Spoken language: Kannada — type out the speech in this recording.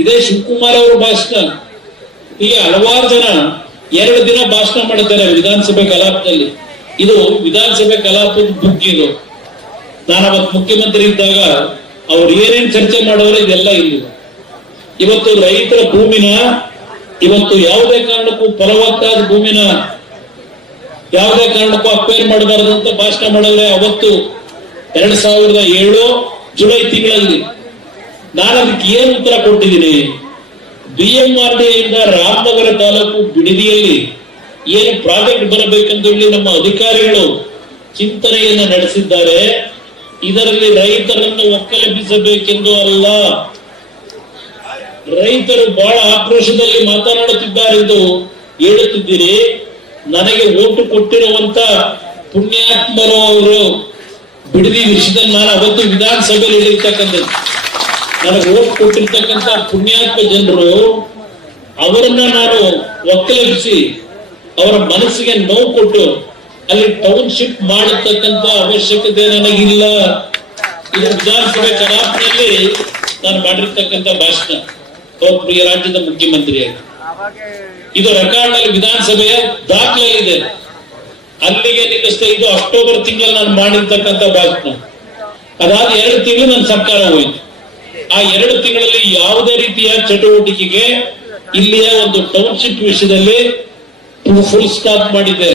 ಇದೇ ಶಿವಕುಮಾರ್ ಅವರ ಭಾಷಣ. ಹೀಗೆ ಹಲವಾರು ಜನ 2 ದಿನ ಭಾಷಣ ಮಾಡ್ತಾರೆ ವಿಧಾನಸಭೆ ಕಲಾಪದಲ್ಲಿ. ಇದು ವಿಧಾನಸಭೆ ಕಲಾಪದ ಬುಕ್. ಇದು ನಾನು ಅವತ್ತು ಮುಖ್ಯಮಂತ್ರಿ ಇದ್ದಾಗ ಅವ್ರು ಏನೇನ್ ಚರ್ಚೆ ಮಾಡೋರು ಇದೆಲ್ಲ ಇಲ್ಲಿ. ಇವತ್ತು ರೈತರ ಭೂಮಿನ ಇವತ್ತು ಯಾವುದೇ ಕಾರಣಕ್ಕೂ ಫಲವತ್ತಾದ ಭೂಮಿನ ಯಾವುದೇ ಕಾರಣಕ್ಕೂ ಅಕ್ವೈರ್ ಮಾಡಬಾರದು ಅಂತ ಭಾಷಣ ಮಾಡಿದ್ರೆ ಅವತ್ತು 2007 ಜುಲೈ ತಿಂಗಳಲ್ಲಿ. ನಾನು ಅದಕ್ಕೆ ಏನು ಉತ್ತರ ಕೊಟ್ಟಿದ್ದೀನಿ? BMRDA ಇಂದ ರಾಮನಗರ ತಾಲೂಕು ಬಿಡದಿಯಲ್ಲಿ ಏನು ಪ್ರಾಜೆಕ್ಟ್ ಬರಬೇಕಂತ ಹೇಳಿ ನಮ್ಮ ಅಧಿಕಾರಿಗಳು ಚಿಂತನೆಯನ್ನು ನಡೆಸಿದ್ದಾರೆ. ಇದರಲ್ಲಿ ರೈತರನ್ನು ಒಕ್ಕಲೆಬ್ಬಿಸಬೇಕೆಂದು ಅಲ್ಲ, ರೈತರು ಬಹಳ ಆಕ್ರೋಶದಲ್ಲಿ ಮಾತನಾಡುತ್ತಿದ್ದಾರೆಂದು ಹೇಳುತ್ತಿದ್ದೀರಿ. ನನಗೆ ಓಟು ಕೊಟ್ಟಿರುವಂತ ಪುಣ್ಯಾತ್ಮರು ಅವರು ಬಿಡದಿ ವಿಷಯದಲ್ಲಿ ನಾನು ಅವತ್ತು ವಿಧಾನಸಭೆಯಲ್ಲಿ ಹೇಳಿರ್ತಕ್ಕಂಥದ್ದು, ನನಗೆ ಓಟ್ ಕೊಟ್ಟಿರ್ತಕ್ಕಂಥ ಪುಣ್ಯಾತ್ಮ ಜನರು ಅವರನ್ನ ನಾನು ಒಕ್ಕಲೆಬ್ಬಿಸಿ ಅವರ ಮನಸ್ಸಿಗೆ ನೋವು ಕೊಟ್ಟು ಅಲ್ಲಿ ಟೌನ್ಶಿಪ್ ಮಾಡತಕ್ಕಂತ ಅವಶ್ಯಕತೆ ನನಗಿಲ್ಲ. ಇದು ವಿಧಾನಸಭೆ ಕಲಾಪದಲ್ಲಿ ನಾನು ಮಾಡಿರ್ತಕ್ಕಂಥ ಭಾಷಣ ಪ್ರಿಯ ರಾಜ್ಯದ ಮುಖ್ಯಮಂತ್ರಿಯಾಗಿ. ಇದು ರೆಕಾರ್ಡ್ನಲ್ಲಿ ವಿಧಾನಸಭೆಯ ದಾಖಲೆಯಲ್ಲಿದೆ. ಅಲ್ಲಿಗೆ ನಿಲ್ಲಿಸ್ತಾ ಇದು ಅಕ್ಟೋಬರ್ ತಿಂಗಳಲ್ಲಿ ನಾನು ಮಾಡಿರ್ತಕ್ಕಂಥ ಭಾಷಣ. ಅದಾದ 2 ತಿಂಗಳು ನನ್ನ ಸರ್ಕಾರ ಹೋಯ್ತು. ಆ 2 ತಿಂಗಳಲ್ಲಿ ಯಾವುದೇ ರೀತಿಯ ಚಟುವಟಿಕೆಗೆ ಇಲ್ಲಿಯ ಒಂದು ಟೌನ್ಶಿಪ್ ವಿಷಯದಲ್ಲಿ ಫುಲ್ ಸ್ಟಾಪ್ ಮಾಡಿದೆ.